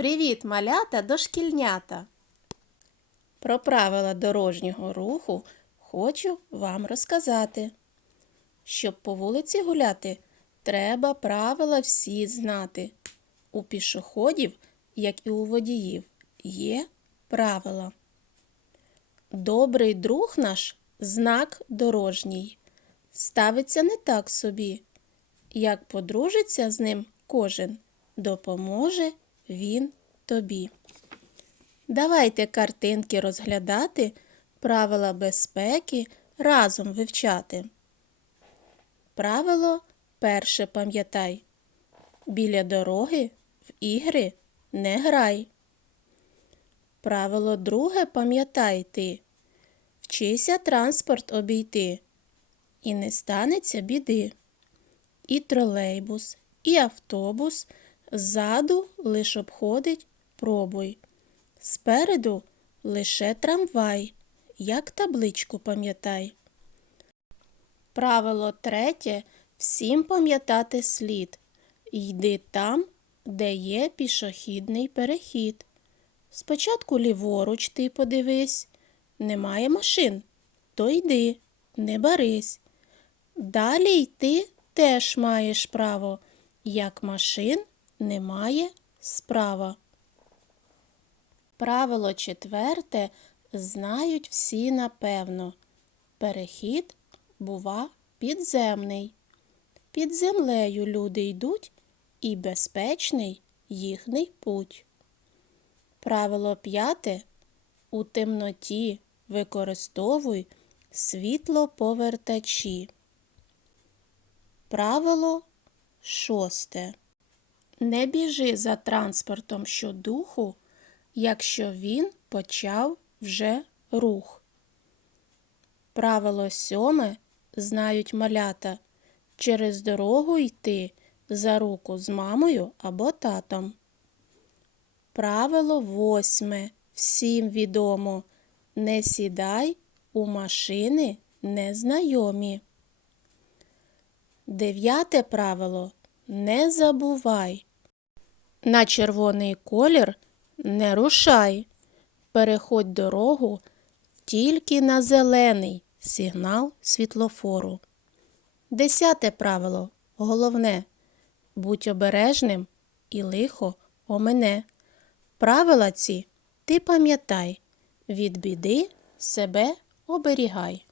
Привіт, малята дошкільнята! Про правила дорожнього руху хочу вам розказати. Щоб по вулиці гуляти, треба правила всі знати. У пішоходів, як і у водіїв, є правила. Добрий друг наш знак дорожній. Ставиться не так собі. Як подружиться з ним кожен, допоможе він тобі. Давайте картинки розглядати, правила безпеки разом вивчати. Правило перше пам'ятай. Біля дороги в ігри не грай. Правило друге пам'ятай ти. Вчися транспорт обійти. І не станеться біди. І тролейбус, і автобус ззаду лиш обходить пробуй. Спереду лише трамвай, як табличку пам'ятай. Правило третє всім пам'ятати слід. Йди там, де є пішохідний перехід. Спочатку ліворуч ти подивись. Немає машин, то йди, не барись. Далі йти теж маєш право, як машин немає справа. Правило четверте знають всі напевно. Перехід бува підземний. Під землею люди йдуть і безпечний їхній путь. Правило п'яте у темноті використовуй світлоповертачі. Правило шосте. Не біжи за транспортом щодуху, якщо він почав вже рух. Правило сьоме знають малята через дорогу йти за руку з мамою або татом. Правило восьме всім відомо не сідай у машини незнайомі. Дев'яте правило не забувай. На червоний колір не рушай. Переходь дорогу тільки на зелений сигнал світлофору. Десяте правило головне будь обережним і лихо омене. Правила ці ти пам'ятай, від біди себе оберігай.